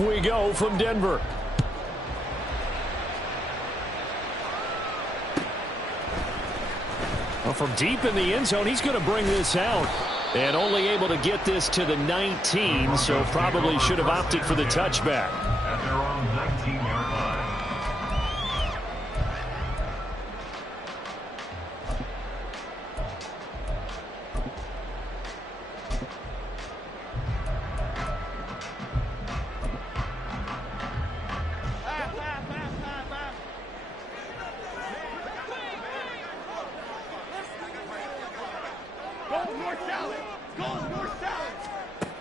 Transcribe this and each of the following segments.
Off we go from Denver. Well, from deep in the end zone, he's going to bring this out. And only able to get this to the 19, so probably should have opted for the touchback. At their own 19-yard line.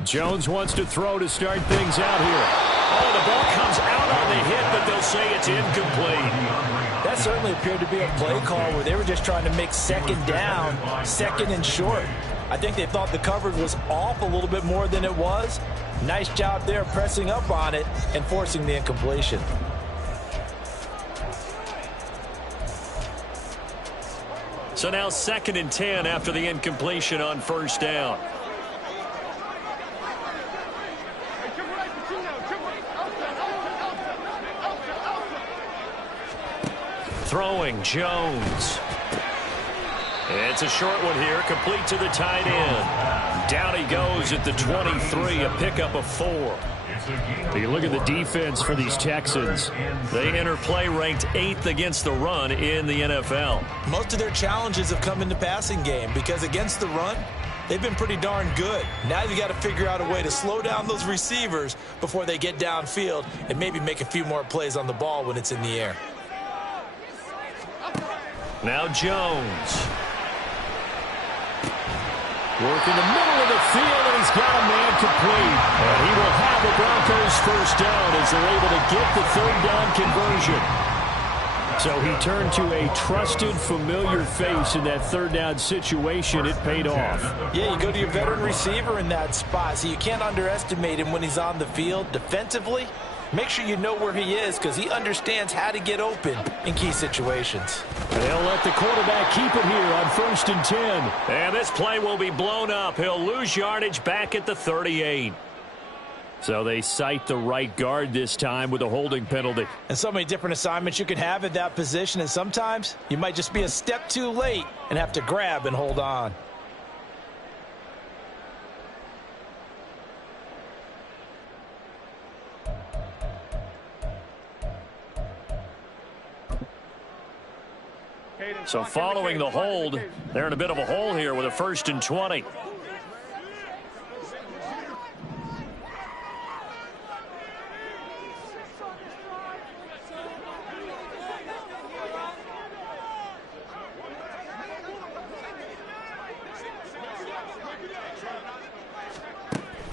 Jones wants to throw to start things out here. Oh, the ball comes out on the hit, but they'll say it's incomplete. That certainly appeared to be a play call where they were just trying to make second down, second and short. I think they thought the coverage was off a little bit more than it was. Nice job there pressing up on it and forcing the incompletion. So now 2nd and 10 after the incompletion on first down. Throwing Jones. It's a short one here, complete to the tight end. Down he goes at the 23, a pickup of 4. You look at the defense for these Texans. They enter play ranked 8th against the run in the NFL. Most of their challenges have come in the passing game because against the run, they've been pretty darn good. Now you got to figure out a way to slow down those receivers before they get downfield and maybe make a few more plays on the ball when it's in the air. Now Jones. Working the middle of the field, and he's got a man complete. And he will have the Broncos first down as they're able to get the 3rd down conversion. So he turned to a trusted, familiar face in that 3rd down situation. It paid off. Yeah, you go to your veteran receiver in that spot, so you can't underestimate him when he's on the field. Defensively, make sure you know where he is because he understands how to get open in key situations. They'll let the quarterback keep it here on 1st and 10. And this play will be blown up. He'll lose yardage back at the 38. So they cite the right guard this time with a holding penalty. And so many different assignments you can have at that position, and sometimes you might just be a step too late and have to grab and hold on. So following the hold, they're in a bit of a hole here with a 1st and 20.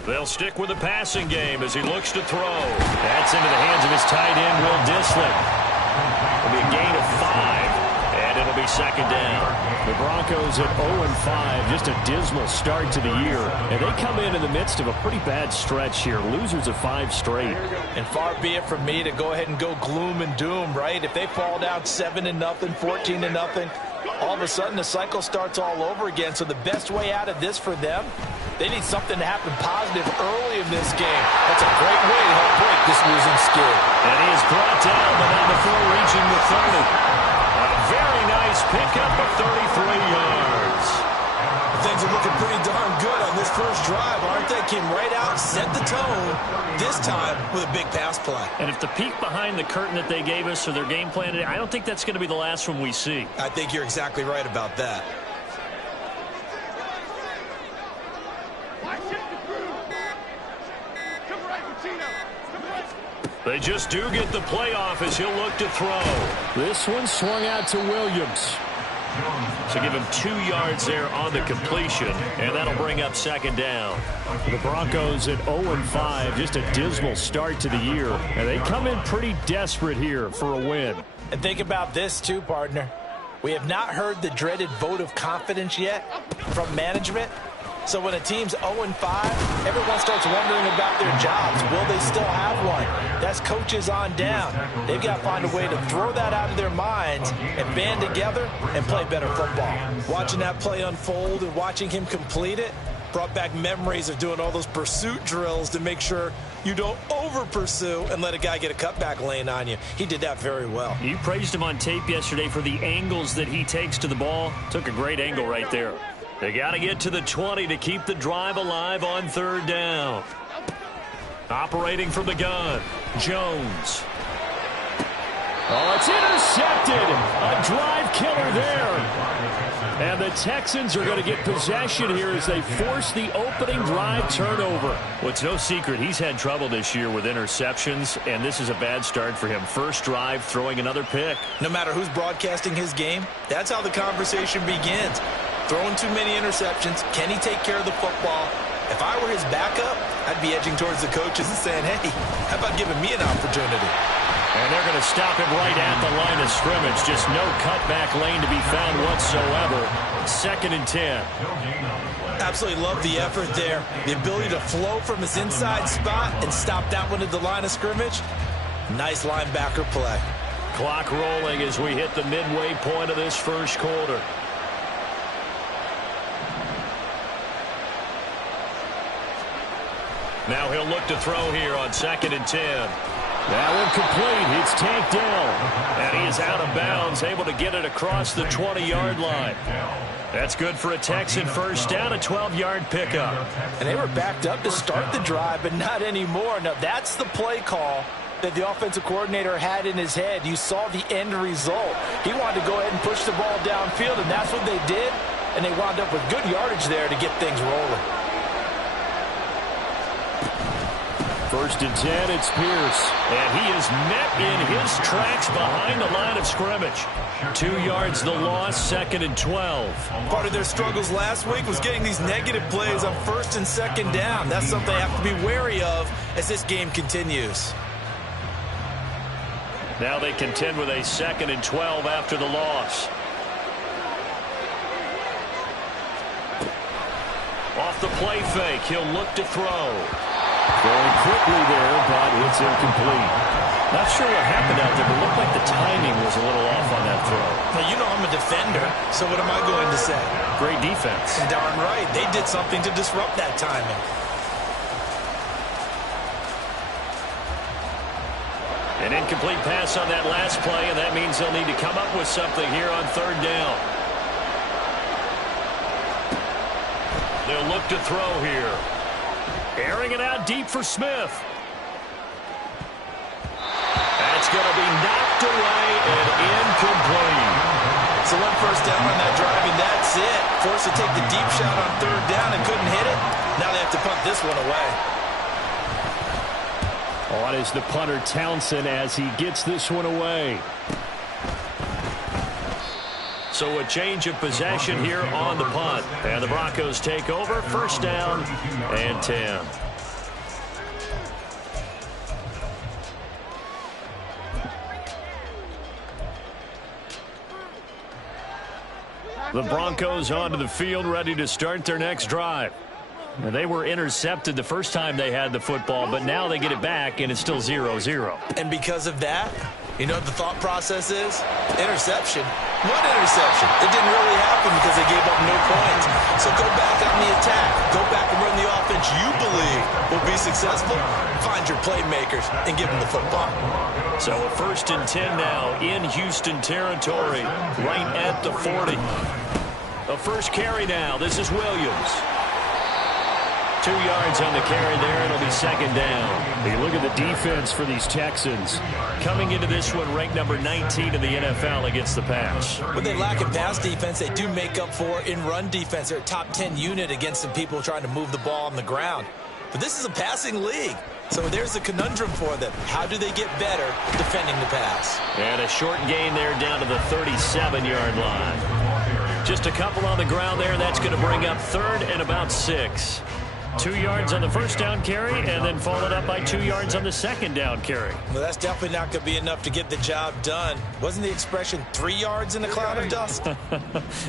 They'll stick with the passing game as he looks to throw. That's into the hands of his tight end, Will Dissly. It'll be a gain of 5. And it'll be 2nd down. The Broncos at 0-5, just a dismal start to the year. And they come in the midst of a pretty bad stretch here. Losers of 5 straight. And far be it from me to go ahead and go gloom and doom, right? If they fall down 7-0, 14-0, all of a sudden the cycle starts all over again. So the best way out of this for them, they need something to happen positive early in this game. That's a great way to help break this losing skid. And he is brought down, but not before reaching the 30. A very nice pickup of 33 yards. Things are looking pretty darn good on this first drive, aren't they? Came right out, set the tone, this time with a big pass play. And if the peek behind the curtain that they gave us or their game plan today, I don't think that's going to be the last one we see. I think you're exactly right about that. They just do get the playoff as he'll look to throw. This one swung out to Williams. So give him 2 yards there on the completion, and that'll bring up 2nd down. The Broncos at 0-5, just a dismal start to the year. And they come in pretty desperate here for a win. And think about this too, partner. We have not heard the dreaded vote of confidence yet from management. So when a team's 0-5, everyone starts wondering about their jobs. Will they still have one? That's coaches on down. They've got to find a way to throw that out of their minds and band together and play better football. Watching that play unfold and watching him complete it brought back memories of doing all those pursuit drills to make sure You don't over-pursue and let a guy get a cutback lane on you. He did that very well. You praised him on tape yesterday for the angles that he takes to the ball. Took a great angle right there. They got to get to the 20 to keep the drive alive on third down. Operating from the gun, Jones. Oh, it's intercepted. A drive killer there. And the Texans are going to get possession here as they force the opening drive turnover. Well, it's no secret he's had trouble this year with interceptions, and this is a bad start for him. First drive, throwing another pick. No matter who's broadcasting his game, that's how the conversation begins. Throwing too many interceptions. Can he take care of the football? If I were his backup, I'd be edging towards the coaches and saying, hey, how about giving me an opportunity? And they're going to stop him right at the line of scrimmage. Just no cutback lane to be found whatsoever. 2nd and 10. Absolutely love the effort there. The ability to flow from his inside spot and stop that one at the line of scrimmage. Nice linebacker play. Clock rolling as we hit the midway point of this first quarter. Now he'll look to throw here on 2nd and 10. That one complete. It's tanked down. And he is out of bounds, able to get it across the 20-yard line. That's good for a Texan first down, a 12-yard pickup. And they were backed up to start the drive, but not anymore. Now, that's the play call that the offensive coordinator had in his head. You saw the end result. He wanted to go ahead and push the ball downfield, and that's what they did. And they wound up with good yardage there to get things rolling. 1st and 10, it's Pierce. And he is met in his tracks behind the line of scrimmage. 2 yards the loss, 2nd and 12. Part of their struggles last week was getting these negative plays on 1st and 2nd down. That's something they have to be wary of as this game continues. Now they contend with a 2nd and 12 after the loss. Off the play fake, he'll look to throw. Going quickly there, but it's incomplete. Not sure what happened out there, but it looked like the timing was a little off on that throw. Well, you know I'm a defender, so what am I going to say? Great defense. And darn right, they did something to disrupt that timing. An incomplete pass on that last play, and that means they'll need to come up with something here on 3rd down. They'll look to throw here. Airing it out deep for Smith. That's going to be knocked away and incomplete. So 1 first down on that drive, and that's it. Forced to take the deep shot on 3rd down and couldn't hit it. Now they have to punt this one away. On is the punter Townsend as he gets this one away. So a change of possession here on the punt. And the Broncos take over, 1st down and 10. The Broncos onto the field, ready to start their next drive. And they were intercepted the first time they had the football, but now they get it back, and it's still 0-0. And because of that, you know what the thought process is? Interception. What interception? It didn't really happen because they gave up no points. So go back on the attack. Go back and run the offense you believe will be successful. Find your playmakers and give them the football. So a 1st and 10 now in Houston territory, right at the 40. A first carry now. This is Williams. 2 yards on the carry there. It'll be 2nd down. You look at the defense for these Texans. Coming into this one, ranked number 19 in the NFL against the pass. When they lack in pass defense, they do make up for in run defense. They're a top 10 unit against some people trying to move the ball on the ground. But this is a passing league. So there's a conundrum for them. How do they get better defending the pass? And a short gain there down to the 37-yard line. Just a couple on the ground there. That's going to bring up 3rd and about 6. 2 yards on the first down carry, and then followed up by 2 yards on the 2nd down carry. Well, that's definitely not going to be enough to get the job done. Wasn't the expression 3 yards in a cloud of dust?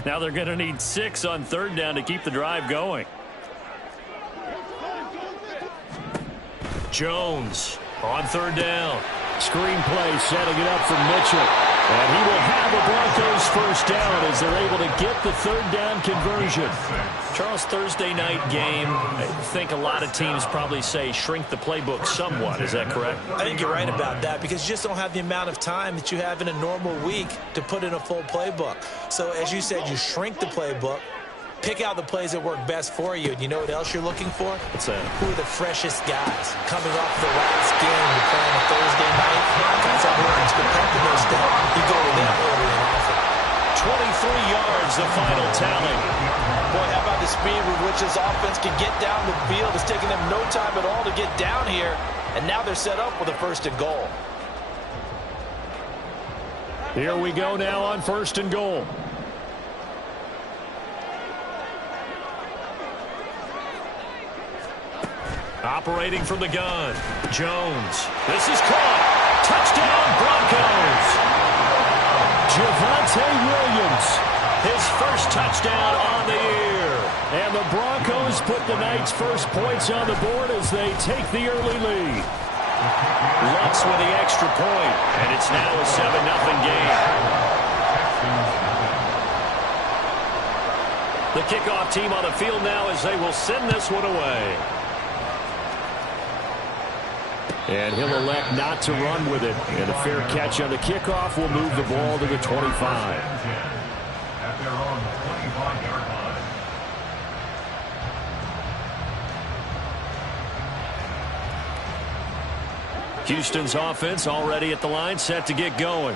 Now they're going to need 6 on 3rd down to keep the drive going. Jones on 3rd down. Screen play, setting it up for Mitchell. And he will have a Broncos first down as they're able to get the third down conversion. Charles, Thursday night game, I think a lot of teams probably say shrink the playbook somewhat. Is that correct? I think you're right about that because you just don't have the amount of time that you have in a normal week to put in a full playbook. So as you said, you shrink the playbook, pick out the plays that work best for you. And you know what else you're looking for? What's that? Who are the freshest guys coming off the last game? You're playing a Thursday night. Guys that weren't expecting their step. You go to them early and often. 23 yards, the final tally. Boy, how about the speed with which this offense can get down the field? It's taking them no time at all to get down here. And now they're set up with a first and goal. Here we go now on first and goal. Operating from the gun, Jones. This is caught. Touchdown, Broncos. Javonte Williams, his first touchdown on the year. And the Broncos put the night's first points on the board as they take the early lead. Lutz with the extra point, and it's now a 7-0 game. The kickoff team on the field now as they will send this one away. And he'll elect not to run with it. And a fair catch on the kickoff will move the ball to the 25. At their own 25-yard line. Houston's offense already at the line, set to get going.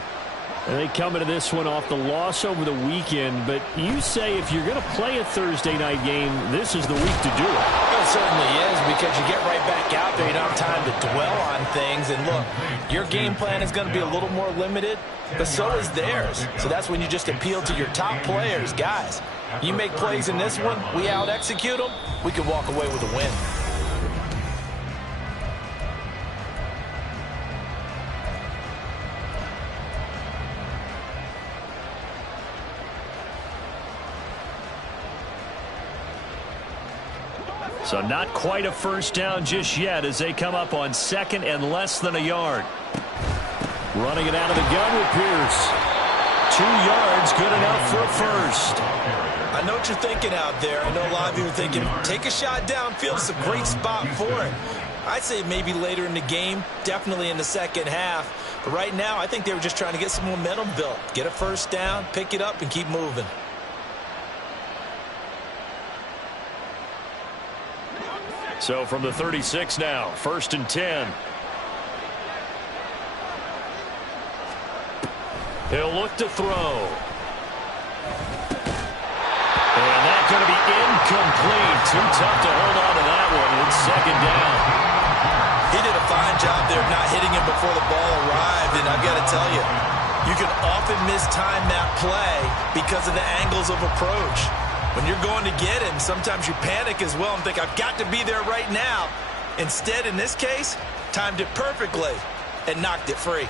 And they come into this one off the loss over the weekend. But you say if you're going to play a Thursday night game, this is the week to do it. It certainly is because you get right back out there. You don't have time to dwell on things. And look, your game plan is going to be a little more limited, but so is theirs. So that's when you just appeal to your top players. Guys, you make plays in this one, we out-execute them, we can walk away with a win. So not quite a first down just yet as they come up on second and less than a yard. Running it out of the gun with Pierce. 2 yards, good enough for a first. I know what you're thinking out there. I know a lot of you are thinking, take a shot downfield. It's a great spot for it. I'd say maybe later in the game, definitely in the second half. But right now, I think they were just trying to get some momentum built. Get a first down, pick it up, and keep moving. So from the 36 now, 1st and 10. He'll look to throw. And that's going to be incomplete. Too tough to hold on to that one. It's second down. He did a fine job there of not hitting him before the ball arrived. And I've got to tell you, you can often mistime that play because of the angles of approach. When you're going to get him, sometimes you panic as well and think, I've got to be there right now. Instead, in this case, timed it perfectly and knocked it free.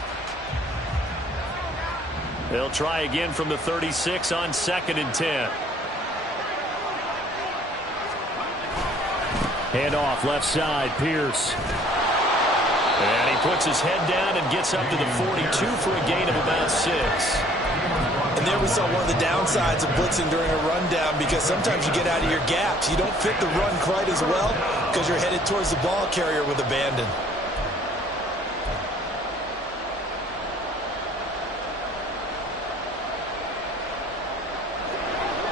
They'll try again from the 36 on 2nd and 10. Hand off left side, Pierce. And he puts his head down and gets up to the 42 for a gain of about 6. And there we saw one of the downsides of blitzing during a rundown because sometimes you get out of your gaps. You don't fit the run quite as well because you're headed towards the ball carrier with abandon.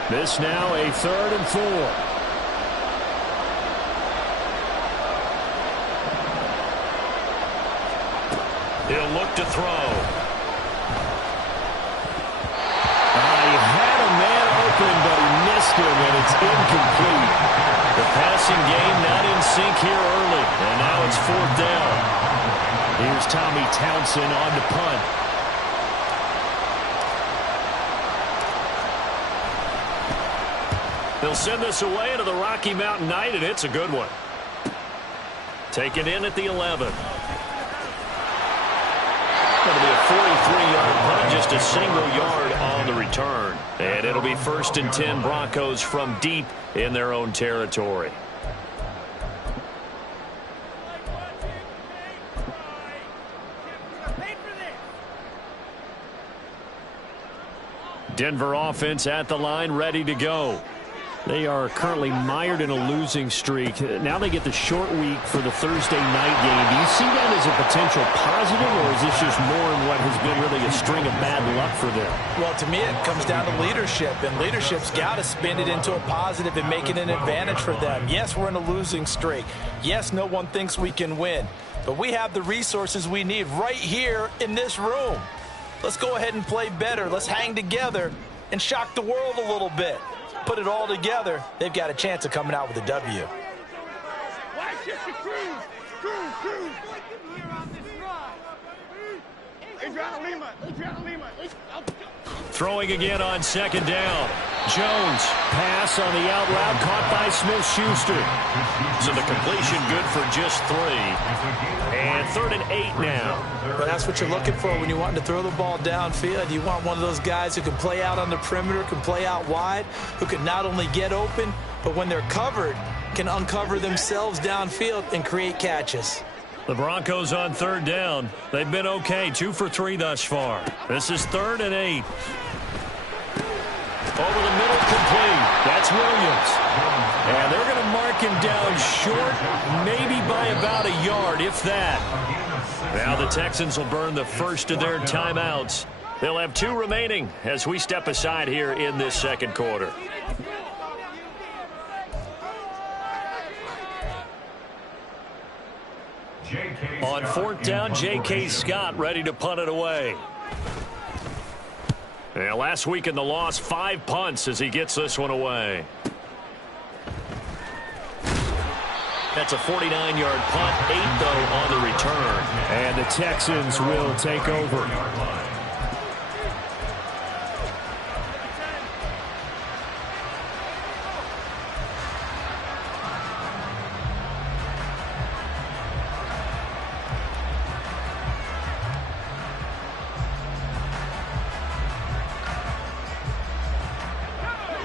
This now a 3rd and 4. He'll look to throw. But he missed him, and it's incomplete. The passing game not in sync here early, and now it's 4th down. Here's Tommy Townsend on the punt. They'll send this away into the Rocky Mountain Night, and it's a good one. Taken in at the 11. Going to be a 43-yard punt, just a single yard on the return. And it'll be 1st and 10 Broncos from deep in their own territory. Denver offense at the line, ready to go. They are currently mired in a losing streak. Now they get the short week for the Thursday night game. Do you see that as a potential positive, or is this just more in what has been really a string of bad luck for them? Well, to me, it comes down to leadership, and leadership's got to spin it into a positive and make it an advantage for them. Yes, we're in a losing streak. Yes, no one thinks we can win, but we have the resources we need right here in this room. Let's go ahead and play better. Let's hang together and shock the world a little bit. Put it all together, they've got a chance of coming out with a W. Throwing again on second down. Jones, pass on the out route, caught by Smith-Schuster. So the completion good for just 3. And 3rd and 8 now. But that's what you're looking for when you want to throw the ball downfield. You want one of those guys who can play out on the perimeter, can play out wide, who can not only get open, but when they're covered, can uncover themselves downfield and create catches. The Broncos on 3rd down. They've been okay, 2 for 3 thus far. This is 3rd and 8. Over the middle, complete. That's Williams. And they're going to mark him down short, maybe by about a yard, if that. Now the Texans will burn the first of their timeouts. They'll have 2 remaining as we step aside here in this second quarter. On 4th down, J.K. Scott ready to punt it away. Yeah, last week in the loss, 5 punts as he gets this one away. That's a 49-yard punt, 8 though on the return. And the Texans will take over.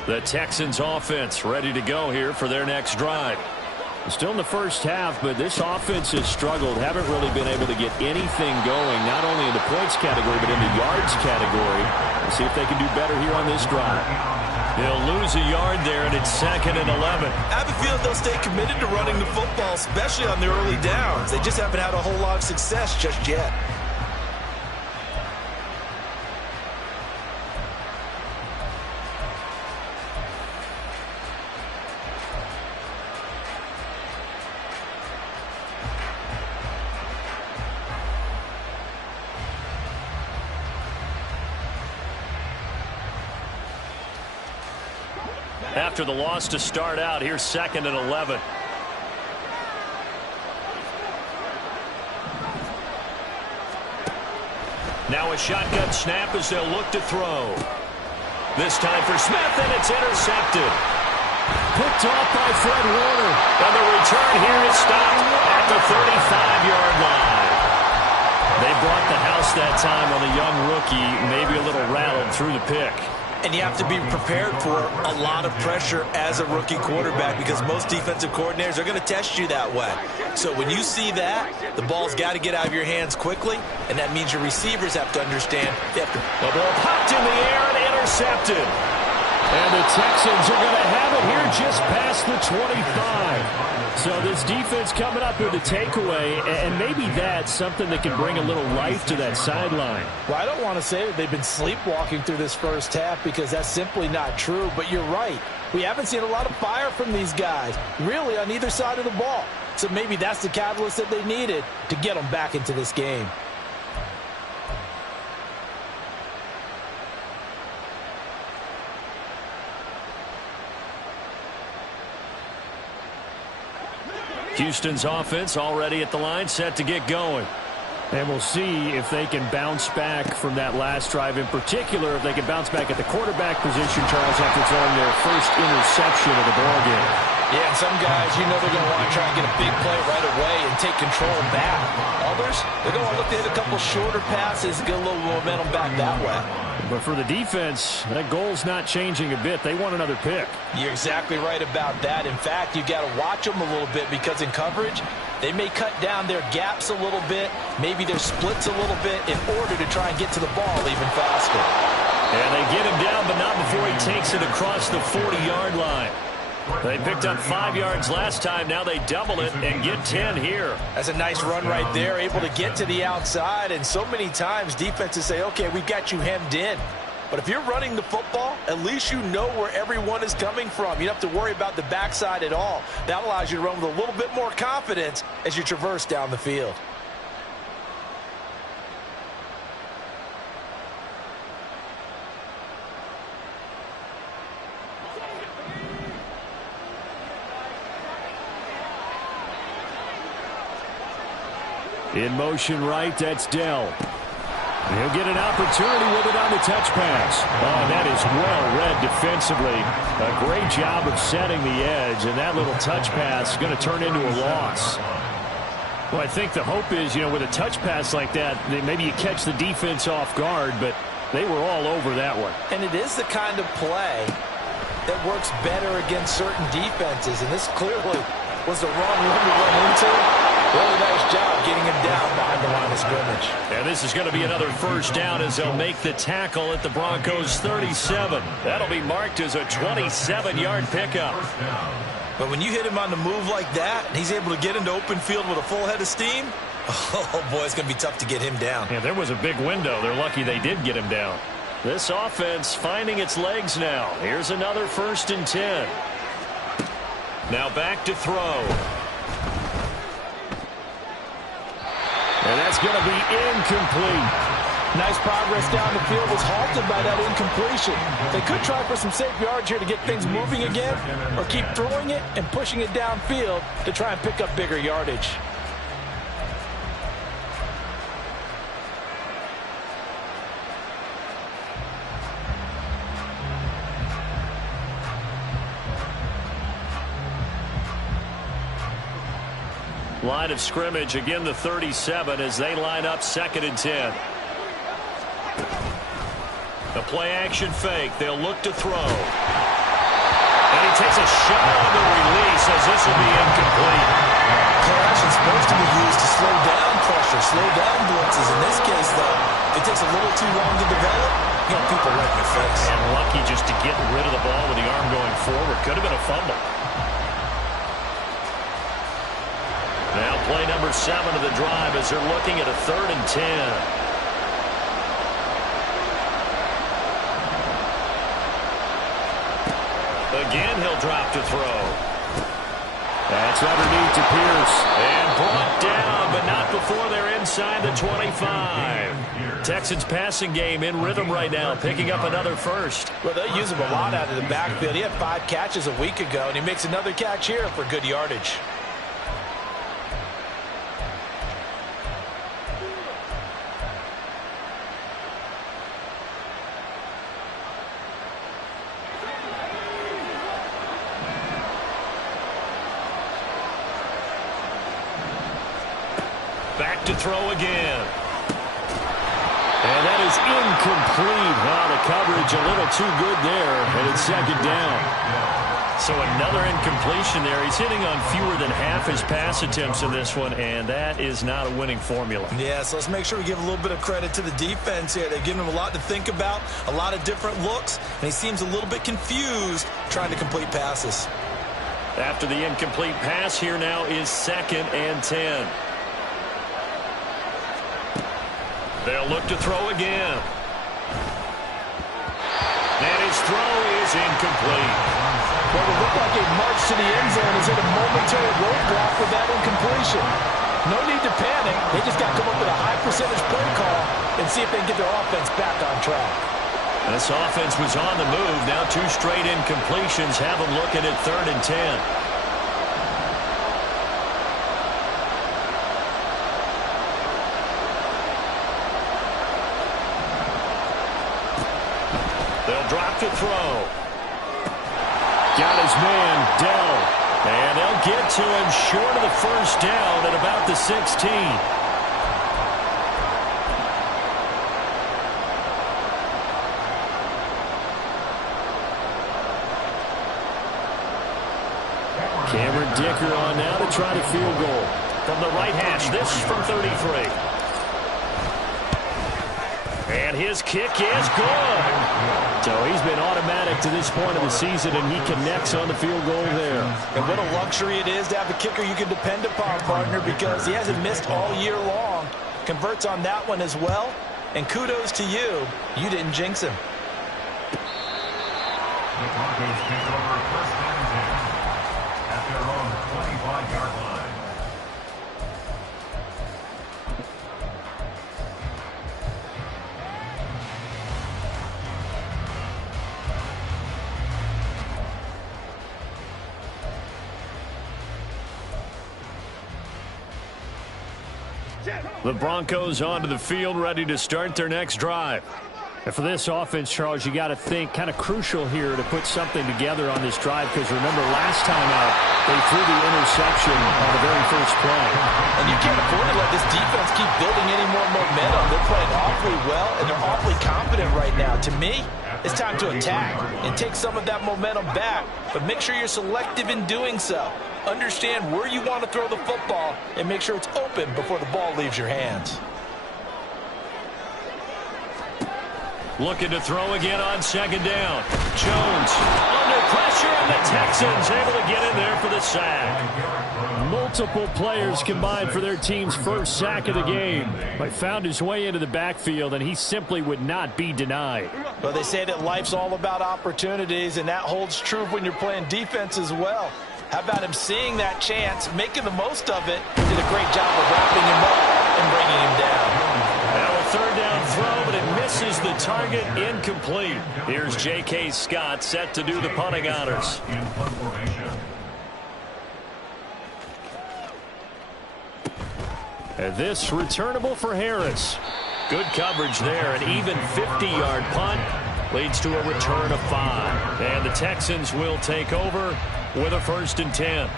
The Texans offense ready to go here for their next drive. Still in the first half, but this offense has struggled. Haven't really been able to get anything going, not only in the points category, but in the yards category. We'll see if they can do better here on this drive. They'll lose a yard there, and it's 2nd and 11. I have a feeling they'll stay committed to running the football, especially on the early downs. They just haven't had a whole lot of success just yet. After the loss to start out, here's 2nd and 11. Now a shotgun snap as they'll look to throw. This time for Smith, and it's intercepted. Picked off by Fred Warner. And the return here is stopped at the 35-yard line. They brought the house that time on the young rookie, maybe a little rattled through the pick. And you have to be prepared for a lot of pressure as a rookie quarterback because most defensive coordinators are going to test you that way. So when you see that, the ball's got to get out of your hands quickly, and that means your receivers have to understand. They have to. The ball popped in the air and intercepted. And the Texans are going to have it here just past the 25. So this defense coming up with a takeaway, and maybe that's something that can bring a little life to that sideline. Well, I don't want to say that they've been sleepwalking through this first half because that's simply not true, but you're right. We haven't seen a lot of fire from these guys, really, on either side of the ball. So maybe that's the catalyst that they needed to get them back into this game. Houston's offense already at the line, set to get going. And we'll see if they can bounce back from that last drive. In particular, if they can bounce back at the quarterback position, Charles, after throwing their first interception of the ballgame. Yeah, and some guys, you know they're going to want to try and get a big play right away and take control back. Others, they're going to look to hit a couple shorter passes, get a little momentum back that way. But for the defense, that goal's not changing a bit. They want another pick. You're exactly right about that. In fact, you've got to watch them a little bit because in coverage, they may cut down their gaps a little bit, maybe their splits a little bit in order to try and get to the ball even faster. And they get him down, but not before he takes it across the 40-yard line. They picked up 5 yards last time. Now they double it and get 10 here. That's a nice run right there, able to get to the outside. And so many times defenses say, okay, we've got you hemmed in. But if you're running the football, at least you know where everyone is coming from. You don't have to worry about the backside at all. That allows you to run with a little bit more confidence as you traverse down the field. In motion right, that's Dell. He'll get an opportunity with it on the touch pass. Oh, that is well read defensively. A great job of setting the edge, and that little touch pass is going to turn into a loss. Well, I think the hope is, with a touch pass like that, maybe you catch the defense off guard, but they were all over that one. And it is the kind of play that works better against certain defenses, and this clearly was the wrong one to run into. Really nice job getting him down behind the line of scrimmage. And this is going to be another first down as they'll make the tackle at the Broncos 37. That'll be marked as a 27-yard pickup. But when you hit him on the move like that, and he's able to get into open field with a full head of steam, oh boy, it's going to be tough to get him down. Yeah, there was a big window. They're lucky they did get him down. This offense finding its legs now. Here's another 1st and 10. Now back to throw. And that's going to be incomplete. Nice progress down the field, was halted by that incompletion. They could try for some safe yards here to get things moving again, or keep throwing it and pushing it downfield to try and pick up bigger yardage. Line of scrimmage, again the 37 as they line up 2nd and 10. The play-action fake. They'll look to throw. And he takes a shot on the release as this will be incomplete. Play action is supposed to be used to slow down pressure, slow down blitzes. In this case, though, it takes a little too long to develop. You got people right in your face. And lucky just to get rid of the ball with the arm going forward. Could have been a fumble. Now play number 7 of the drive as they're looking at a 3rd and 10. Again, he'll drop to throw. That's underneath to Pierce. And brought down, but not before they're inside the 25. Texans passing game in rhythm right now, picking up another 1st. Well, they use him a lot out of the backfield. He had 5 catches a week ago, and he makes another catch here for good yardage. Back to throw again. And that is incomplete. Wow, the coverage a little too good there, and it's 2nd down. So another incompletion there. He's hitting on fewer than half his pass attempts in this one, and that is not a winning formula. Yeah, so let's make sure we give a little bit of credit to the defense here. They've given him a lot to think about, a lot of different looks, and he seems a little bit confused trying to complete passes. After the incomplete pass, here now is 2nd and 10. They'll look to throw again. And his throw is incomplete. Well, it looked like a march to the end zone is at a momentary roadblock with that incompletion. No need to panic. They just got to come up with a high percentage play call and see if they can get their offense back on track. This offense was on the move. Now 2 straight incompletions have them looking at 3rd and 10. They'll drop to throw. Got his man, Dell. And they'll get to him short of the 1st down at about the 16. Cameron Dicker on now to try to field goal. From the right hash, this from 33. And And his kick is good. So he's been automatic to this point of the season, and he connects on the field goal there. And what a luxury it is to have a kicker you can depend upon, partner, because he hasn't missed all year long. Converts on that one as well. And kudos to you. You didn't jinx him. The Broncos take over first and 10 at their own 25-yard line. The Broncos onto the field, ready to start their next drive. And for this offense, Charles, you got to think kind of crucial here to put something together on this drive, because remember last time out they threw the interception on the very first play. And you can't afford to let this defense keep building any more momentum. They're playing awfully well, and they're awfully confident right now. To me, it's time to attack and take some of that momentum back, but make sure you're selective in doing so. Understand where you want to throw the football and make sure it's open before the ball leaves your hands. Looking to throw again on second down. Jones under pressure, and the Texans able to get in there for the sack. Multiple players combined for their team's first sack of the game. But found his way into the backfield, and he simply would not be denied. Well, they say that life's all about opportunities, and that holds true when you're playing defense as well. How about him seeing that chance, making the most of it, did a great job of wrapping him up and bringing him down. Now a third down throw, but it misses the target, incomplete. Here's J.K. Scott set to do the punting honors. In punt formation. And this returnable for Harris. Good coverage there, an even 50-yard punt leads to a return of 5. And the Texans will take over with a 1st and 10.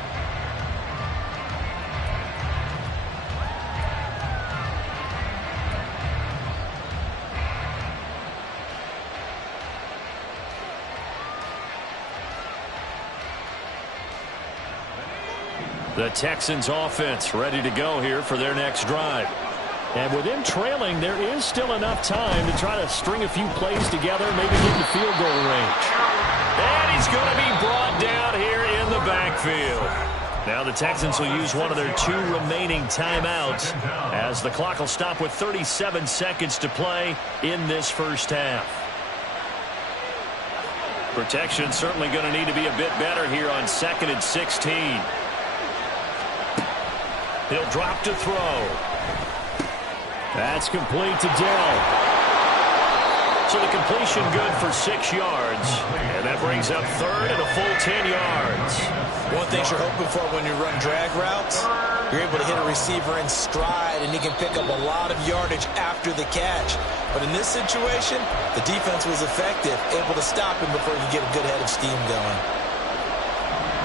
The Texans offense ready to go here for their next drive. And with them trailing, there is still enough time to try to string a few plays together, maybe get in the field goal range. And he's going to be brought down here in the backfield. Now the Texans will use one of their 2 remaining timeouts as the clock will stop with 37 seconds to play in this first half. Protection certainly going to need to be a bit better here on 2nd and 16. He'll drop to throw. That's complete to Dell. So the completion good for 6 yards. And that brings up 3rd and a full 10 yards. One thing you're hoping for when you run drag routes, you're able to hit a receiver in stride, and he can pick up a lot of yardage after the catch. But in this situation, the defense was effective, able to stop him before he could get a good head of steam going.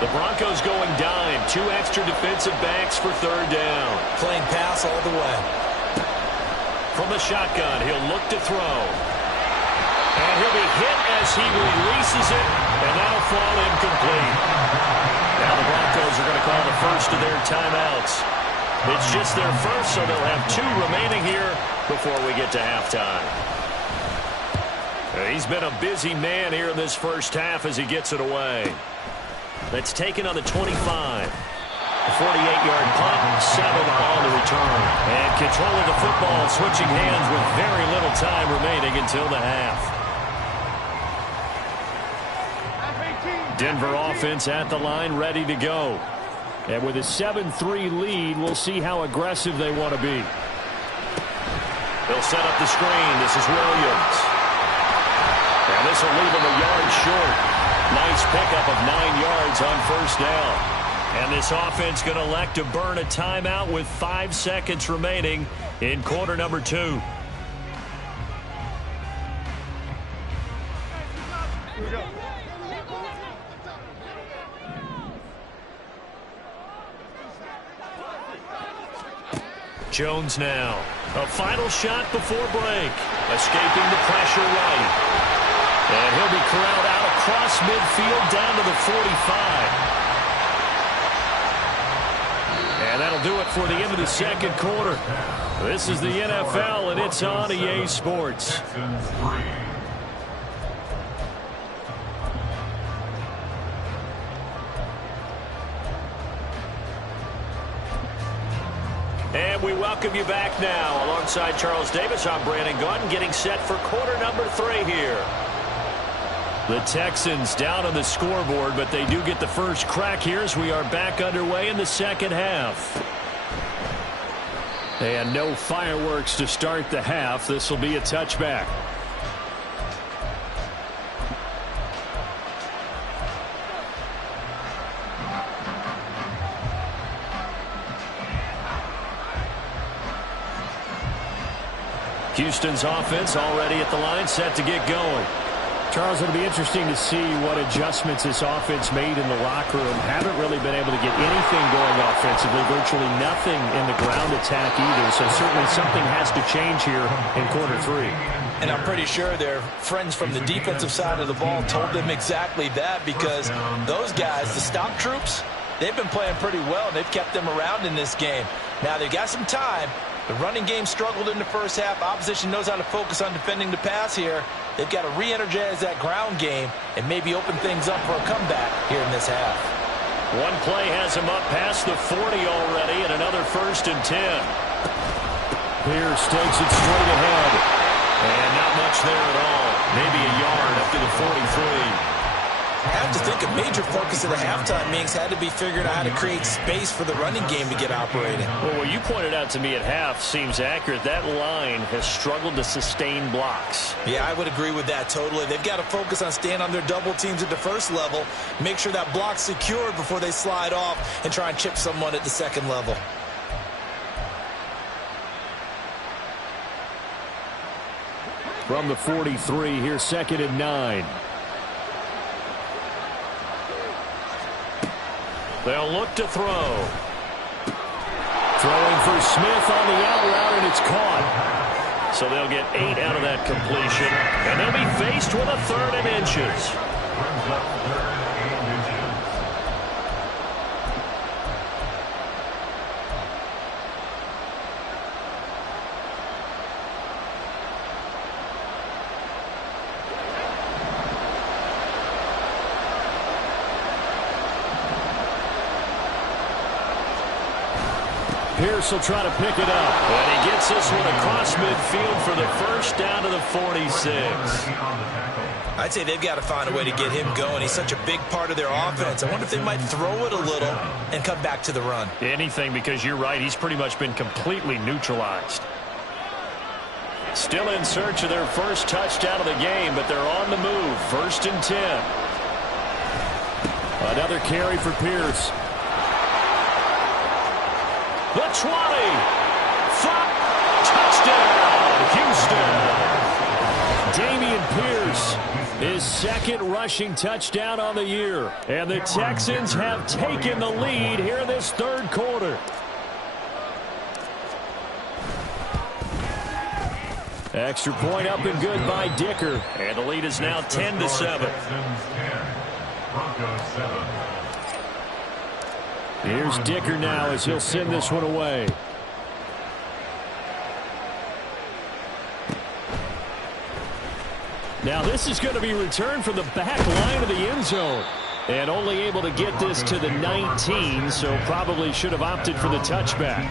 The Broncos going dime. 2 extra defensive backs for 3rd down. Playing pass all the way. From the shotgun, he'll look to throw. And he'll be hit as he releases it, and that'll fall incomplete. Now the Broncos are going to call the first of their timeouts. It's just their first, so they'll have 2 remaining here before we get to halftime. He's been a busy man here in this first half as he gets it away. That's taken on the 25. A 48-yard punt, 7 on the return. And control of the football, switching hands with very little time remaining until the half. Denver offense at the line, ready to go. And with a 7-3 lead, we'll see how aggressive they want to be. They'll set up the screen. This is Williams. And this will leave him a yard short. Nice pickup of 9 yards on 1st down. And this offense going to elect to burn a timeout with 5 seconds remaining in quarter number 2. Jones now. A final shot before break. Escaping the pressure right. And he'll be corralled out across midfield down to the 45. And that'll that'll do it for the end of the second quarter. This is the NFL, and it's on EA Sports. Texans 3. And we welcome you back now. Alongside Charles Davis, I'm Brandon Gaudin, getting set for quarter number 3 here. The Texans down on the scoreboard, but they do get the first crack here as we are back underway in the second half. And no fireworks to start the half. This will be a touchback. Houston's offense already at the line, set to get going. Charles, it'll be interesting to see what adjustments this offense made in the locker room. Haven't really been able to get anything going offensively, virtually nothing in the ground attack either. So certainly something has to change here in quarter 3. And I'm pretty sure their friends from the defensive side of the ball told them exactly that, because those guys, the stop troops, they've been playing pretty well, and they've kept them around in this game. Now, they've got some time. The running game struggled in the first half. Opposition knows how to focus on defending the pass here. They've got to re-energize that ground game and maybe open things up for a comeback here in this half. One play has him up past the 40 already, and another 1st and 10. Pierce takes it straight ahead. And not much there at all. Maybe a yard up to the 43. I have to think a major focus of the halftime meetings had to be figuring out how to create space for the running game to get operating. Well, what you pointed out to me at half seems accurate. That line has struggled to sustain blocks. Yeah, I would agree with that totally. They've got to focus on staying on their double teams at the first level, make sure that block's secured before they slide off and try and chip someone at the second level. From the 43, here's 2nd and 9. They'll look to throw. Throwing for Smith on the out route, and it's caught. So they'll get 8 out of that completion, and they'll be faced with a 3rd and inches. Brings up 3rd and 8 inches. Pierce will try to pick it up. And he gets this one across midfield for the first down to the 46. I'd say they've got to find a way to get him going. He's such a big part of their offense. I wonder if they might throw it a little and come back to the run. Anything, because you're right. He's pretty much been completely neutralized. Still in search of their first touchdown of the game, but they're on the move. 1st and 10. Another carry for Pierce. The 20. 5. Touchdown, Houston. Dameon Pierce, his 2nd rushing touchdown on the year. And the Texans have taken the lead here in this 3rd quarter. Extra point up and good by Dicker. And the lead is now 10-7. Broncos 7. Here's Dicker now as he'll send this one away. Now this is going to be returned from the back line of the end zone. And only able to get this to the 19, so probably should have opted for the touchback.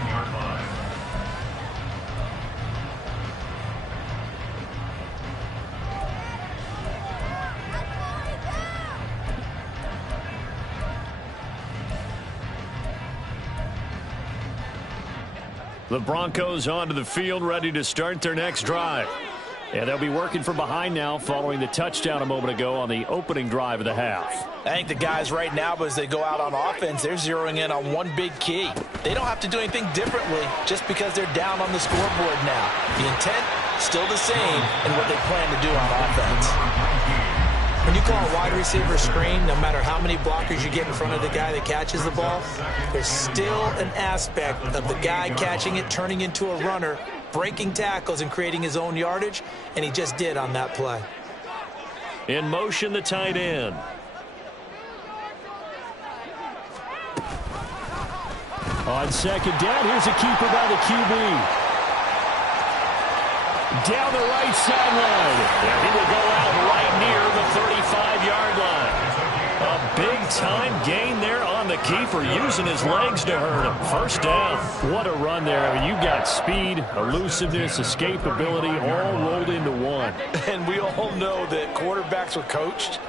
The Broncos onto the field, ready to start their next drive. And they'll be working from behind now following the touchdown a moment ago on the opening drive of the half. I think the guys right now, as they go out on offense, they're zeroing in on one big key. They don't have to do anything differently just because they're down on the scoreboard now. The intent, still the same, and what they plan to do on offense. When you call a wide receiver screen, no matter how many blockers you get in front of the guy that catches the ball, there's still an aspect of the guy catching it, turning into a runner, breaking tackles and creating his own yardage, and he just did on that play. In motion, the tight end. On second down, here's a keeper by the QB. Down the right sideline. Yeah, he will go out right near the 35-yard line. A big-time gain there on the keeper, using his legs to hurt him. First down. What a run there. I mean, you've got speed, elusiveness, escapability, all rolled into one. And we all know that quarterbacks are coached.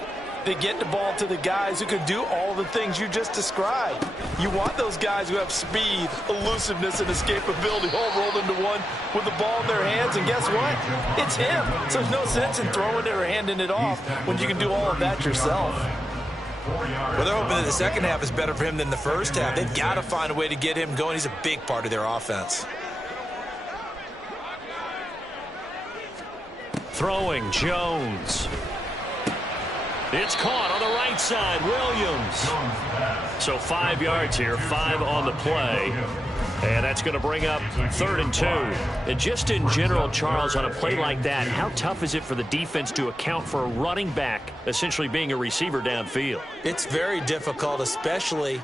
They get the ball to the guys who can do all the things you just described. You want those guys who have speed, elusiveness, and escapability all rolled into one with the ball in their hands. And guess what? It's him. So there's no sense in throwing it or handing it off when you can do all of that yourself. Well, they're hoping that the second half is better for him than the first half. They've got to find a way to get him going. He's a big part of their offense. Throwing, Jones. It's caught on the right side, Williams. So 5 yards here, 5 on the play. And that's going to bring up 3rd and 2. And just in general, Charles, on a play like that, how tough is it for the defense to account for a running back essentially being a receiver downfield? It's very difficult, especially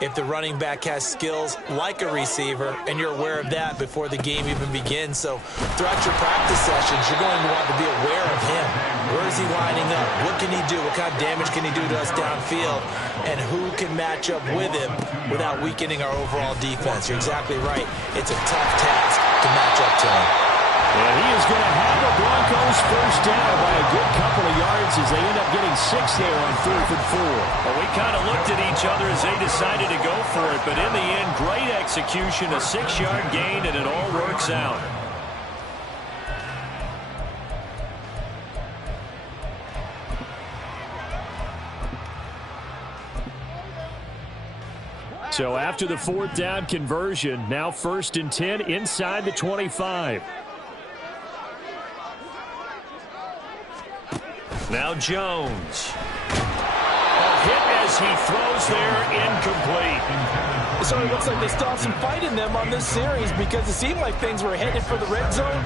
if the running back has skills like a receiver, and you're aware of that before the game even begins. So throughout your practice sessions, you're going to want to be aware of him. Where is he lining up? What can he do? What kind of damage can he do to us downfield? And who can match up with him without weakening our overall defense? You're exactly right. It's a tough task to match up to him. And he is going to have the Broncos first down by a good couple of yards as they end up getting 6 there on 4th and 4. Well, we kind of looked at each other as they decided to go for it, but in the end, great execution, a 6-yard gain, and it all works out. So after the 4th down conversion, now 1st and 10 inside the 25. Now Jones. A hit as he throws there, incomplete. So it looks like they still have some fight in them on this series because it seemed like things were headed for the red zone.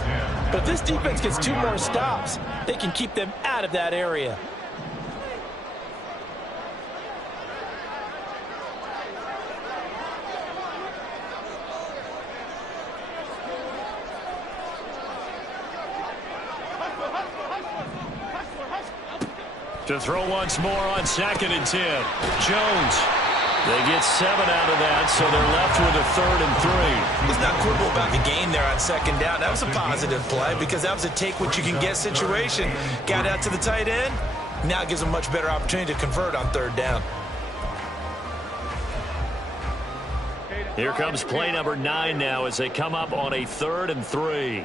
But if this defense gets 2 more stops, they can keep them out of that area. To throw once more on 2nd and 10. Jones. They get 7 out of that, so they're left with a 3rd and 3. He's not quibble about the gain there on 2nd down. That was a positive play because that was a take-what-you-can-get situation. Got out to the tight end. Now it gives him a much better opportunity to convert on 3rd down. Here comes play number 9 now as they come up on a 3rd and 3.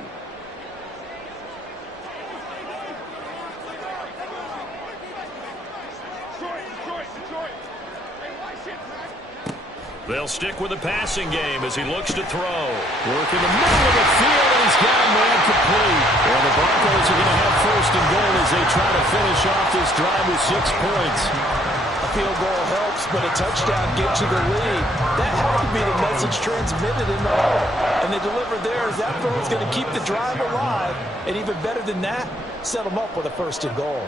They'll stick with the passing game as he looks to throw. Work in the middle of the field, and he's got a man complete. Well, the Broncos are going to have 1st and goal as they try to finish off this drive with 6 points. A field goal helps, but a touchdown gets you the lead. That had to be the message transmitted in the huddle. And they delivered there as that throw's going to keep the drive alive. And even better than that, set them up with a 1st and goal.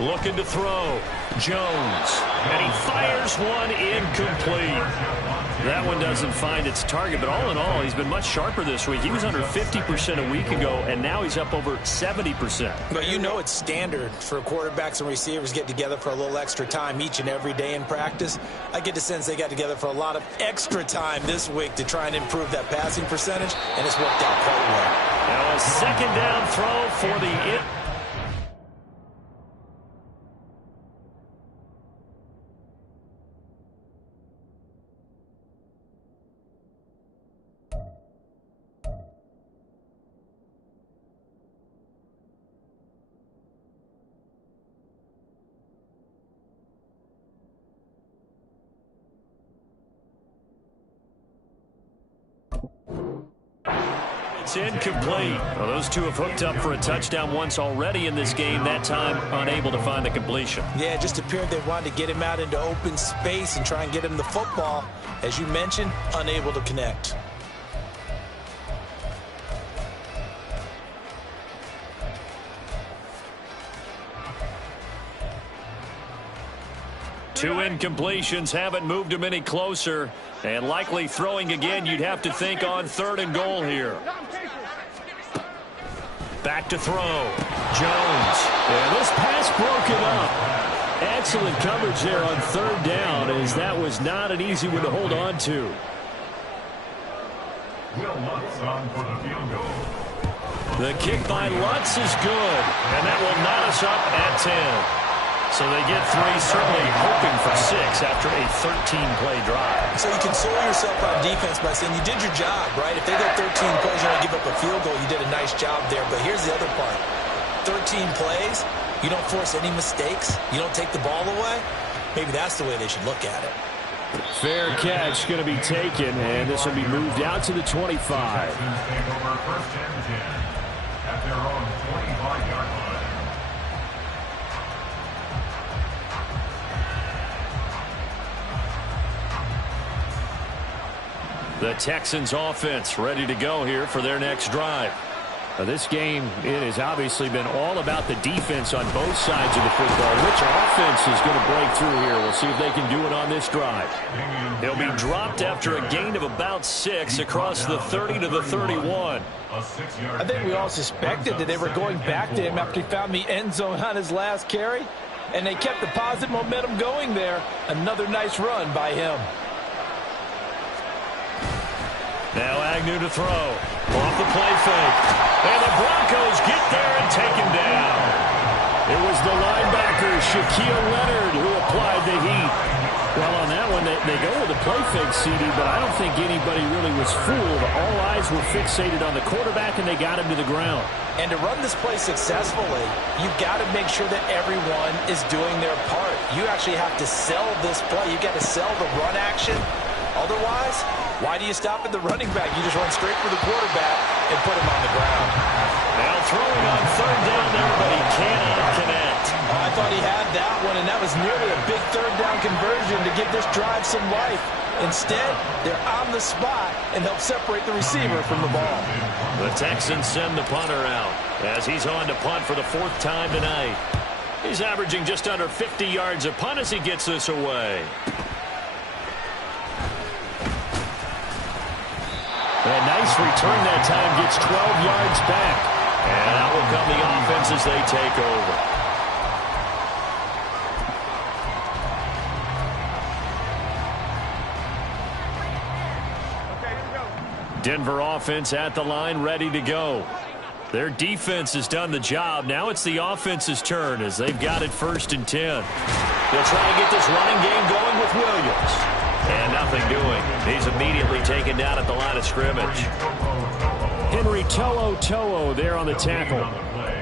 Looking to throw. Jones. And he fires one incomplete. That one doesn't find its target, but all in all, he's been much sharper this week. He was under 50% a week ago, and now he's up over 70%. But you know it's standard for quarterbacks and receivers to get together for a little extra time each and every day in practice. I get the sense they got together for a lot of extra time this week to try and improve that passing percentage, and it's worked out quite well. Now a 2nd down throw for the... It's incomplete. Well, those two have hooked up for a touchdown once already in this game, that time unable to find the completion. Yeah, it just appeared they wanted to get him out into open space and try and get him the football. As you mentioned, unable to connect. 2 incompletions haven't moved him any closer. And likely throwing again, you'd have to think on 3rd and goal here. Back to throw. Jones. And this pass broken up. Excellent coverage there on 3rd down, as that was not an easy one to hold on to. Will Lutz on for the field goal. The kick by Lutz is good, and that will knot us up at 10. So they get 3, certainly hoping for 6 after a 13-play drive. So you console yourself on defense by saying you did your job, right? If they go 13 plays, you only give up a field goal, you did a nice job there. But here's the other part. 13 plays, you don't force any mistakes, you don't take the ball away. Maybe that's the way they should look at it. Fair catch going to be taken, and this will be moved out to the 25. Texans take over 1st and 10 at their own 25-yard line. The Texans offense ready to go here for their next drive. This game, it has obviously been all about the defense on both sides of the football. Which offense is going to break through here? We'll see if they can do it on this drive. They'll be dropped after a gain of about 6 across the 30 to the 31. I think we all suspected that they were going back to him after he found the end zone on his last carry, and they kept the positive momentum going there. Another nice run by him. Now Agnew to throw. Off the play fake. And the Broncos get there and take him down. It was the linebacker, Shaquille Leonard, who applied the heat. Well, on that one, they go with the play fake, CD, but I don't think anybody really was fooled. All eyes were fixated on the quarterback, and they got him to the ground. And to run this play successfully, you've got to make sure that everyone is doing their part. You actually have to sell this play. You've got to sell the run action. Otherwise, why do you stop at the running back? You just run straight for the quarterback and put him on the ground. Now throwing on 3rd down there, but he cannot connect. I thought he had that one, and that was nearly a big 3rd down conversion to give this drive some life. Instead, they're on the spot and help separate the receiver from the ball. The Texans send the punter out as he's on to punt for the 4th time tonight. He's averaging just under 50 yards a punt as he gets this away. A nice return that time, gets 12 yards back. And out will come the offense as they take over. Denver offense at the line, ready to go. Their defense has done the job. Now it's the offense's turn as they've got it 1st and 10. They'll try to get this running game going with Williams. And nothing doing. He's immediately taken down at the line of scrimmage. Henry To'o there on the tackle.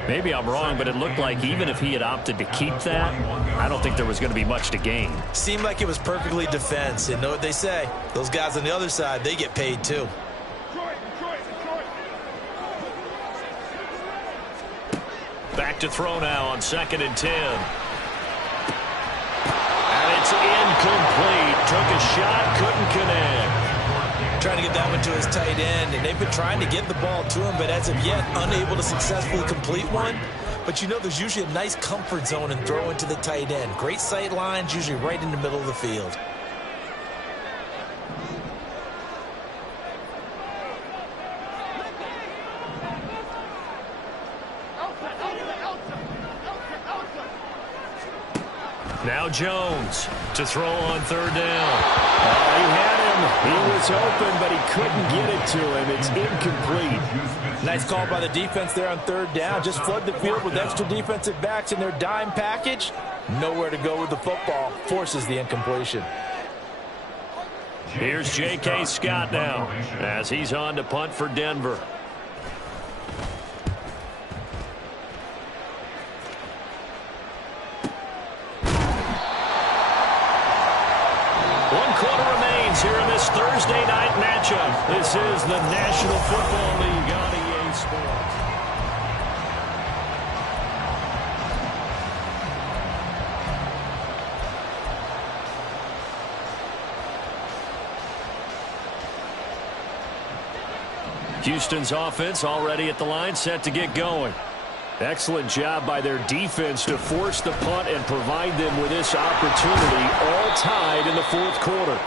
Maybe I'm wrong, but it looked like even if he had opted to keep that, I don't think there was going to be much to gain. Seemed like it was perfectly defense. And know what they say? Those guys on the other side, they get paid too. Back to throw now on 2nd and 10. And it's incomplete. Took a shot, couldn't connect. Trying to get that one to his tight end, and they've been trying to get the ball to him, but as of yet, unable to successfully complete one. But you know there's usually a nice comfort zone in throwing to the tight end. Great sight lines, usually right in the middle of the field. Now Jones to throw on 3rd down. He had him. He was open, but he couldn't get it to him. It's incomplete. Nice call by the defense there on 3rd down. Just flood the field with extra defensive backs in their dime package. Nowhere to go with the football. Forces the incompletion. Here's J.K. Scott now as he's on to punt for Denver. Here in this Thursday night matchup. This is the National Football League on EA Sports. Houston's offense already at the line, set to get going. Excellent job by their defense to force the punt and provide them with this opportunity, all tied in the fourth quarter.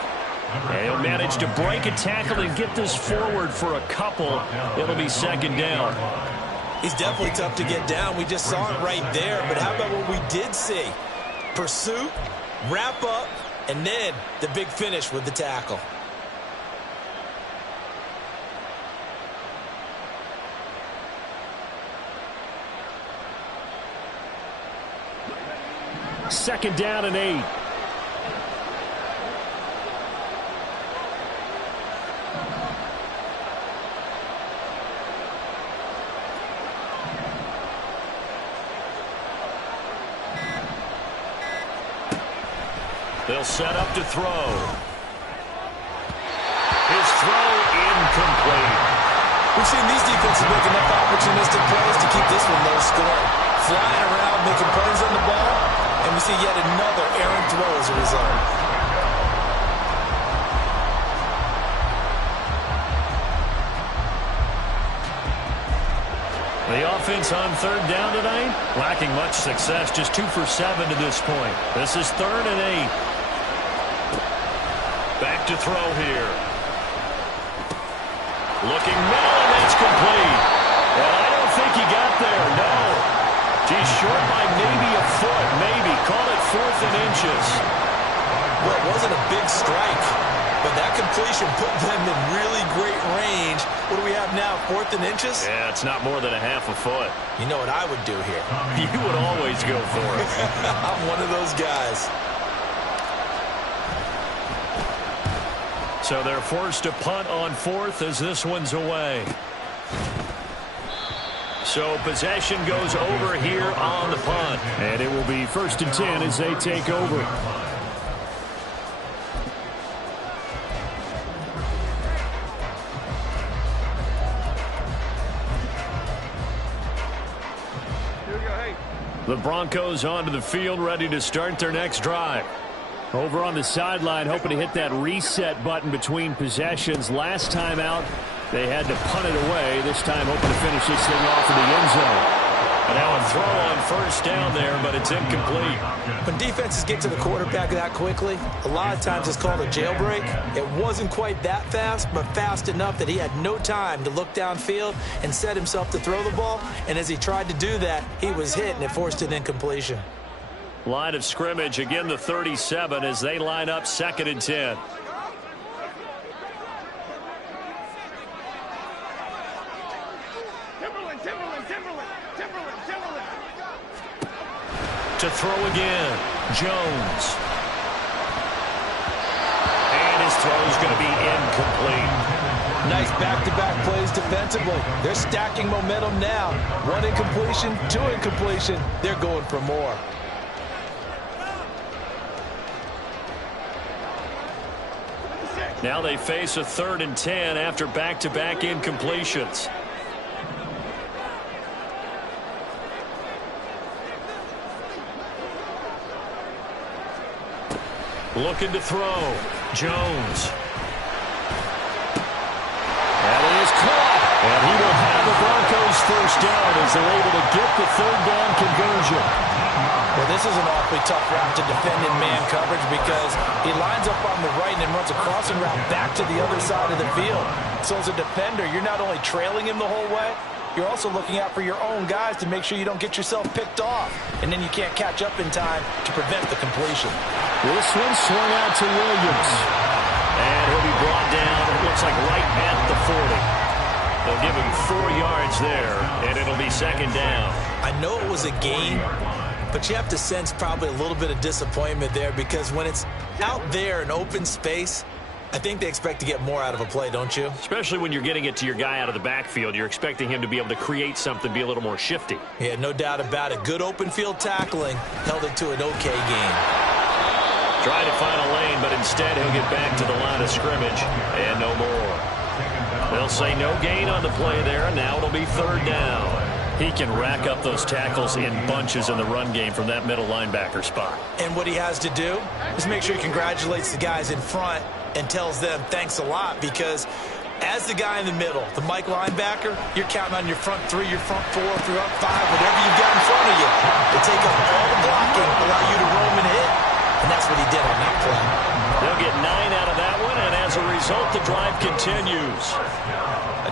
And he'll manage to break a tackle and get this forward for a couple. It'll be second down. He's definitely tough to get down. We just saw it right there. But how about what we did see? Pursuit, wrap up, and then the big finish with the tackle. Second down and 8. They'll set up to throw. His throw incomplete. We've seen these defenses make enough opportunistic plays to keep this one low scoring. Flying around, making plays on the ball, and we see yet another errant throw as a result. The offense on third down tonight, lacking much success, just 2 for 7 to this point. This is 3rd and 8. Back to throw here. Looking middle, and that's complete. And I don't think he got there, no. He's short by maybe a foot, maybe. Call it 4th and inches. Well, it wasn't a big strike, but that completion put them in really great range. What do we have now, 4th and inches? Yeah, it's not more than a half a foot. You know what I would do here? You would always go for it. I'm one of those guys. So they're forced to punt on 4th as this one's away. So possession goes over here on the punt. And it will be 1st and 10 as they take over. The Broncos onto the field, ready to start their next drive. Over on the sideline, hoping to hit that reset button between possessions. Last time out, they had to punt it away. This time, hoping to finish this thing off in the end zone. And now a throw on 1st down there, but it's incomplete. When defenses get to the quarterback that quickly, a lot of times it's called a jailbreak. It wasn't quite that fast, but fast enough that he had no time to look downfield and set himself to throw the ball. And as he tried to do that, he was hit, and it forced an incompletion. Line of scrimmage, again the 37 as they line up 2nd and 10. To throw again, Jones. And his throw is going to be incomplete. Nice back-to-back plays defensively. They're stacking momentum now. 1 incompletion, 2 incompletion. They're going for more. Now they face a 3rd and 10 after back-to-back incompletions. Looking to throw. Jones. And it is caught. And he will have the Broncos 1st down as they're able to get the 3rd down conversion. Well, this is an awfully tough route to defend in man coverage because he lines up on the right and then runs a crossing route back to the other side of the field. So as a defender, you're not only trailing him the whole way, you're also looking out for your own guys to make sure you don't get yourself picked off. And then you can't catch up in time to prevent the completion. This one swung out to Williams. And he'll be brought down, it looks like right at the 40. They'll give him 4 yards there, and it'll be 2nd down. I know it was a gain, but you have to sense probably a little bit of disappointment there because when it's out there in open space, I think they expect to get more out of a play, don't you? Especially when you're getting it to your guy out of the backfield. You're expecting him to be able to create something, be a little more shifty. Yeah, no doubt about it. Good open field tackling held it to an okay game. Trying to find a lane, but instead he'll get back to the line of scrimmage and no more. They'll say no gain on the play there, and now it'll be 3rd down. He can rack up those tackles in bunches in the run game from that middle linebacker spot. And what he has to do is make sure he congratulates the guys in front and tells them thanks a lot because As the guy in the middle, the Mike linebacker, you're counting on your front three, your front four, your front five, whatever you've got in front of you. They take up all the blocking, allow you to roam and hit, and that's what he did on that play. They'll get 9 out of that one, and as a result, the drive continues.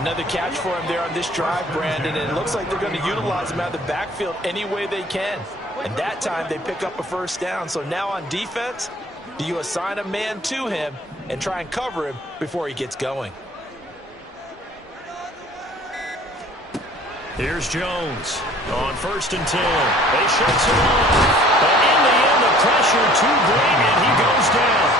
Another catch for him there on this drive, Brandon, and it looks like they're going to utilize him out of the backfield any way they can. And that time, they pick up a first down. So now on defense, do you assign a man to him and try and cover him before he gets going? Here's Jones on 1st and 10. They shuts him off. But in the end, the pressure too great, and he goes down.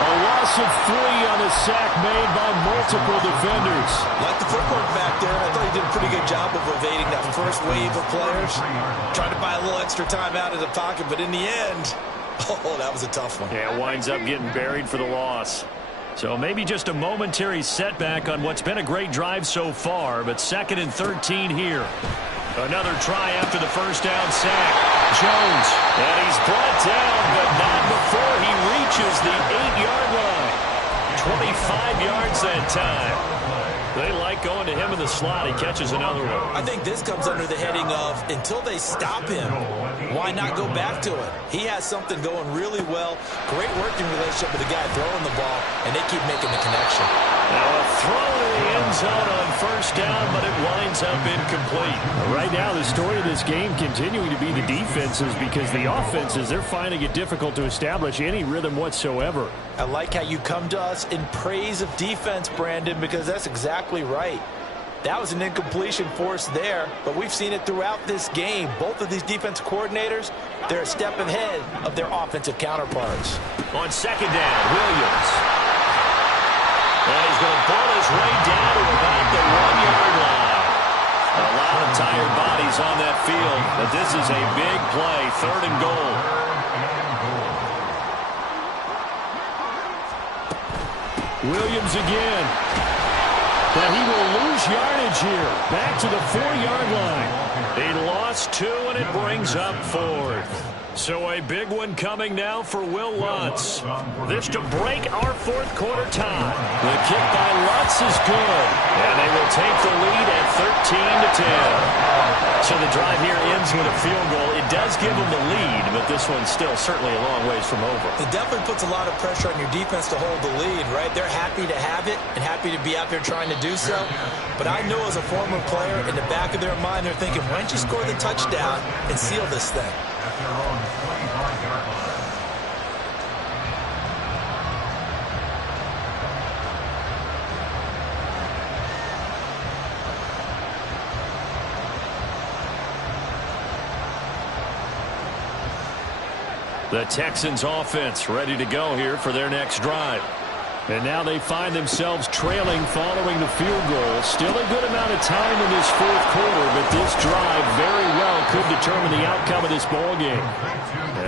A loss of 3 on a sack made by multiple defenders. Like the footwork back there, I thought he did a pretty good job of evading that first wave of players. Trying to buy a little extra time out of the pocket, but in the end, oh, that was a tough one. Yeah, winds up getting buried for the loss. So maybe just a momentary setback on what's been a great drive so far, but 2nd and 13 here. Another try after the first down sack. Jones, and he's brought down, but not before he reaches the 8-yard line. 25 yards that time. They like going to him in the slot. He catches another one. I think this comes under the heading of until they stop him, why not go back to it? He has something going really well. Great working relationship with the guy throwing the ball, and they keep making the connection. Now a throw to the end zone on 1st down, but it winds up incomplete. Right now, the story of this game continuing to be the defenses, because the offenses, they're finding it difficult to establish any rhythm whatsoever. I like how you come to us in praise of defense, Brandon, because that's exactly right. That was an incompletion force there, but we've seen it throughout this game. Both of these defense coordinators, they're a step ahead of their offensive counterparts. On 2nd down, Williams. And he's going to pull his way down to about the 1-yard line. A lot of tired bodies on that field, but this is a big play, 3rd and goal. Williams again. But he will lose yardage here. Back to the 4-yard line. He lost 2, and it brings up 4th. So a big one coming now for Will Lutz. This to break our 4th quarter tie. The kick by Lutz is good. And they will take the lead at 13-10. So the drive here ends with a field goal. It does give them the lead, but this one's still certainly a long ways from over. It definitely puts a lot of pressure on your defense to hold the lead, right? They're happy to have it and happy to be out there trying to do so. But I know as a former player, in the back of their mind, they're thinking, why don't you score the touchdown and seal this thing? At their own 25-yard line. The Texans offense ready to go here for their next drive. And now they find themselves trailing following the field goal. Still a good amount of time in this 4th quarter, but this drive very well could determine the outcome of this ball game.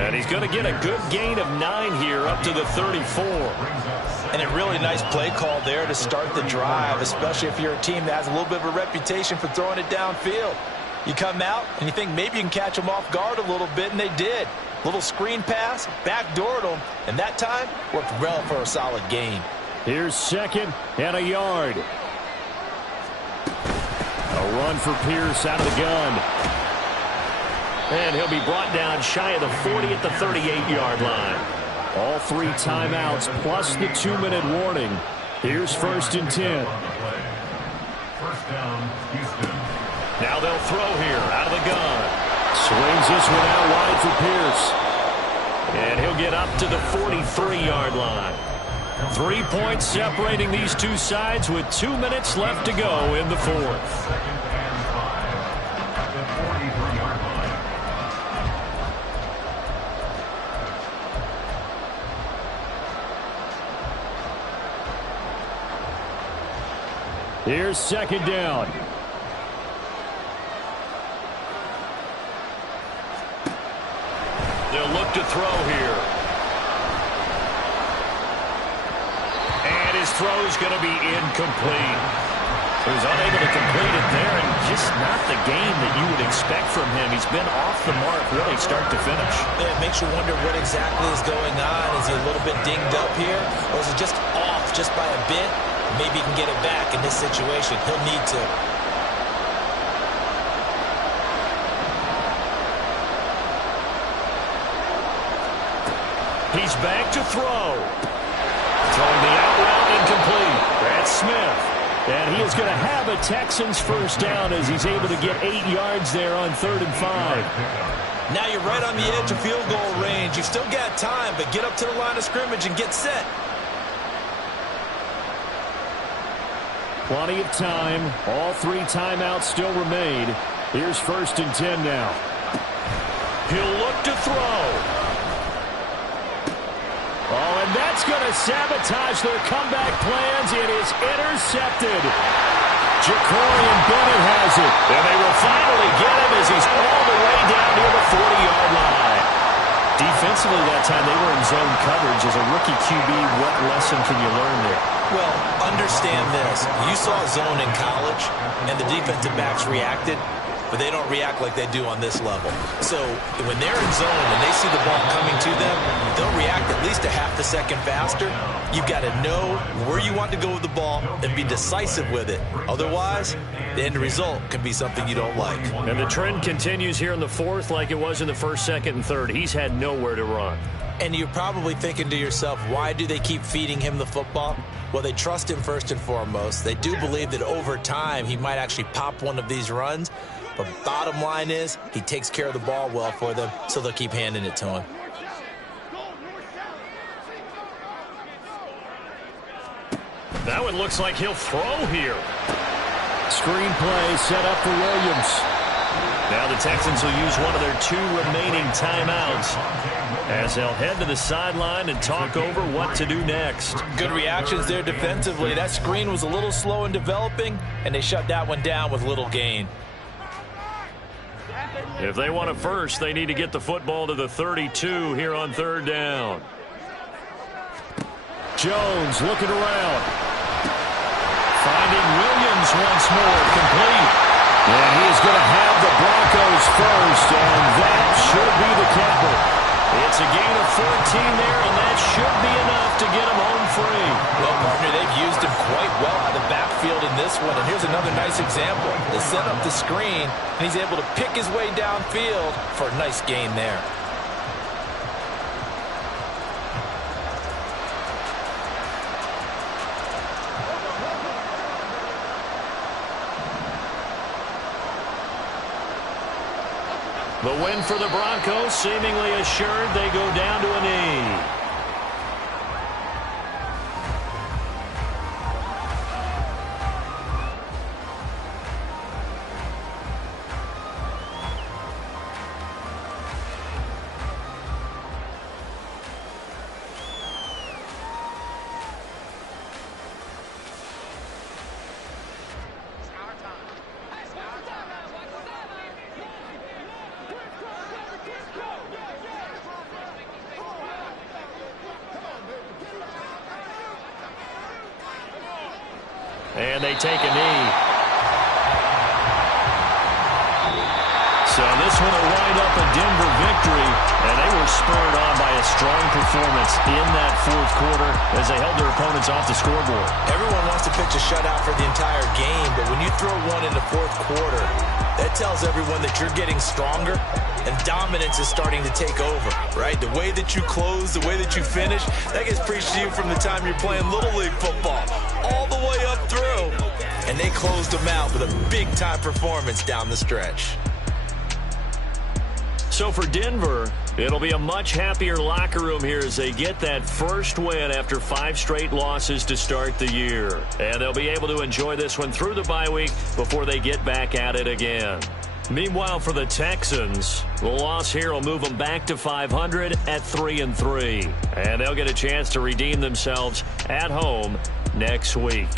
And he's going to get a good gain of 9 here up to the 34. And a really nice play call there to start the drive, especially if you're a team that has a little bit of a reputation for throwing it downfield. You come out and you think maybe you can catch them off guard a little bit, and they did. Little screen pass, backdoored them, and that time worked well for a solid gain. Here's 2nd and a yard. A run for Pierce out of the gun. And he'll be brought down shy of the 40 at the 38-yard line. All 3 timeouts plus the 2-minute warning. Here's 1st and 10. First down, Houston. Now they'll throw here out of the gun. Swings this one out wide for Pierce. And he'll get up to the 43-yard line. 3 points separating these two sides with 2 minutes left to go in the 4th. 2nd and 5 at the 43-yard line. Here's 2nd down. They'll look to throw here. And his throw's going to be incomplete. He was unable to complete it there, and just not the game that you would expect from him. He's been off the mark really start to finish. Yeah, it makes you wonder what exactly is going on. Is he a little bit dinged up here, or is it just off just by a bit? Maybe he can get it back in this situation. He'll need to. He's back to throw. Throwing the out route incomplete. That's Smith. And he is going to have a Texans first down as he's able to get 8 yards there on 3rd and 5. Now you're right on the edge of field goal range. You've still got time, but get up to the line of scrimmage and get set. Plenty of time. All 3 timeouts still remain. Here's 1st and 10 now. He'll look to throw. Oh, and that's going to sabotage their comeback plans. It is intercepted. Jacorian Bennett has it. And they will finally get him as he's all the way down near the 40-yard line. Defensively that time, they were in zone coverage. As a rookie QB, what lesson can you learn there? Well, understand this. You saw zone in college, and the defensive backs reacted, but they don't react like they do on this level. So when they're in zone and they see the ball coming to them, they'll react at least a half a second faster. You've got to know where you want to go with the ball and be decisive with it. Otherwise, the end result can be something you don't like. And the trend continues here in the 4th like it was in the 1st, 2nd, and 3rd. He's had nowhere to run. And you're probably thinking to yourself, why do they keep feeding him the football? Well, they trust him first and foremost. They do believe that over time he might actually pop one of these runs. But bottom line is, he takes care of the ball well for them, so they'll keep handing it to him. That one looks like he'll throw here. Screenplay set up for Williams. Now the Texans will use one of their 2 remaining timeouts as they'll head to the sideline and talk over what to do next. Good reactions there defensively. That screen was a little slow in developing, and they shut that one down with little gain. If they want it first, they need to get the football to the 32 here on 3rd down. Jones looking around. Finding Williams once more, complete. And he's going to have the Broncos first, and that should be the capper. It's a gain of 14 there, and that should be enough to get him home free. Well, partner, they've used him quite well out of the backfield in this one. And here's another nice example. They set up the screen, and he's able to pick his way downfield for a nice gain there. The win for the Broncos, seemingly assured. They go down to a knee. And they take a knee. So this one will wind up a Denver victory, and they were spurred on by a strong performance in that 4th quarter as they held their opponents off the scoreboard. Everyone wants to pitch a shutout for the entire game, but when you throw one in the 4th quarter, that tells everyone that you're getting stronger and dominance is starting to take over, right? The way that you close, the way that you finish, that gets preached to you from the time you're playing Little League football all the way up through. And they closed them out with a big-time performance down the stretch. So for Denver, it'll be a much happier locker room here as they get that first win after 5 straight losses to start the year. And they'll be able to enjoy this one through the bye week before they get back at it again. Meanwhile, for the Texans, the loss here will move them back to 500 at 3-3. And they'll get a chance to redeem themselves at home next week.